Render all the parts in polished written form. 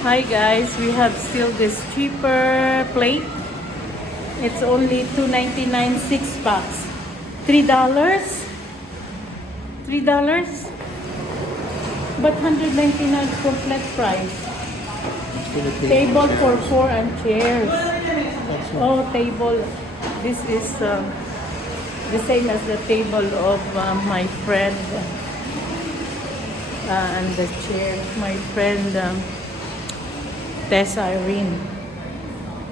Hi guys, we have still this cheaper plate. It's only $2.99 6 packs. $3? $3? But $199 complete price. Table for 4 and chairs. Oh, table. This is the same as the table of my friend and the chair. My friend Tessa Irene.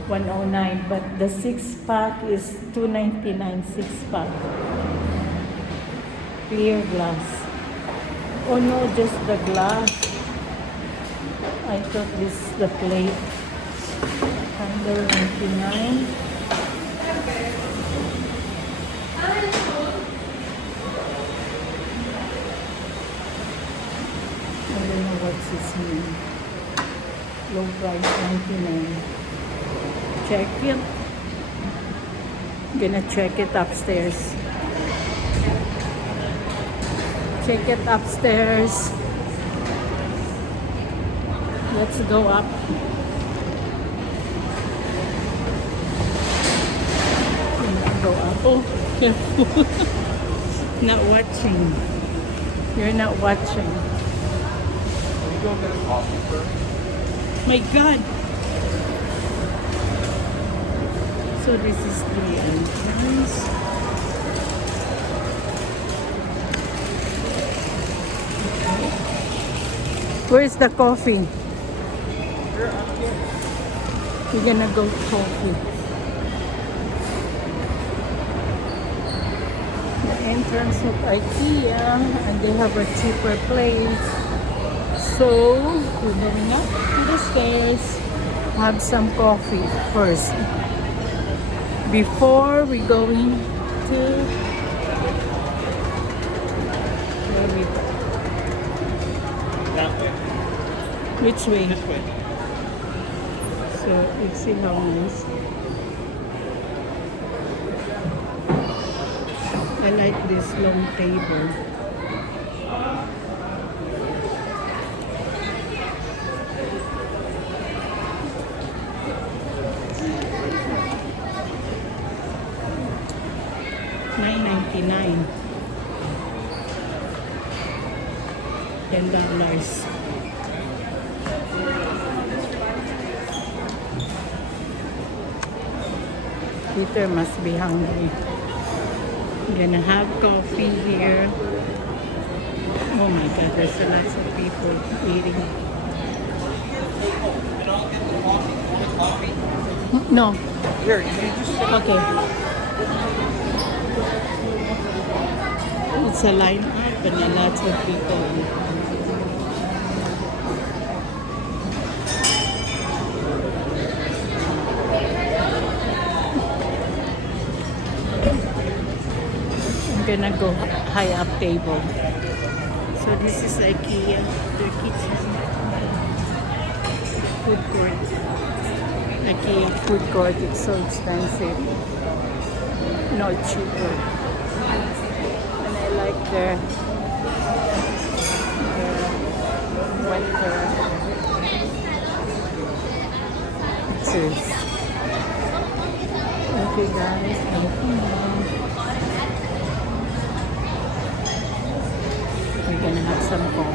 109, but the 6-pack is $2.99 6-pack. Clear glass. Oh no, just the glass. I thought this is the plate. $199. I don't know what's this mean. Low price, $99. Check it. I'm gonna check it upstairs. Check it upstairs. Let's go up. Go up. Oh, careful. Not watching. You're not watching. Can you go get a coffee first? My God. So this is the entrance. Okay. Where's the coffee? We're gonna go coffee. The entrance of IKEA, and they have a cheaper place. So we're going up to the stairs. Have some coffee first before we going to where we go. That way. Which way? This way. So let's see how nice. I like this long table. $9.99. $10. Peter must be hungry. I'm gonna have coffee here. Oh my God, there's a lot of people eating. No. Here, you just sit. Okay. It's a line up and a lot of people. I'm gonna go high up table. So this is IKEA, their kitchen. Food court. IKEA food court, it's so expensive. No, it's cheaper. And I like their winter pictures. Okay guys, we're gonna have some coffee.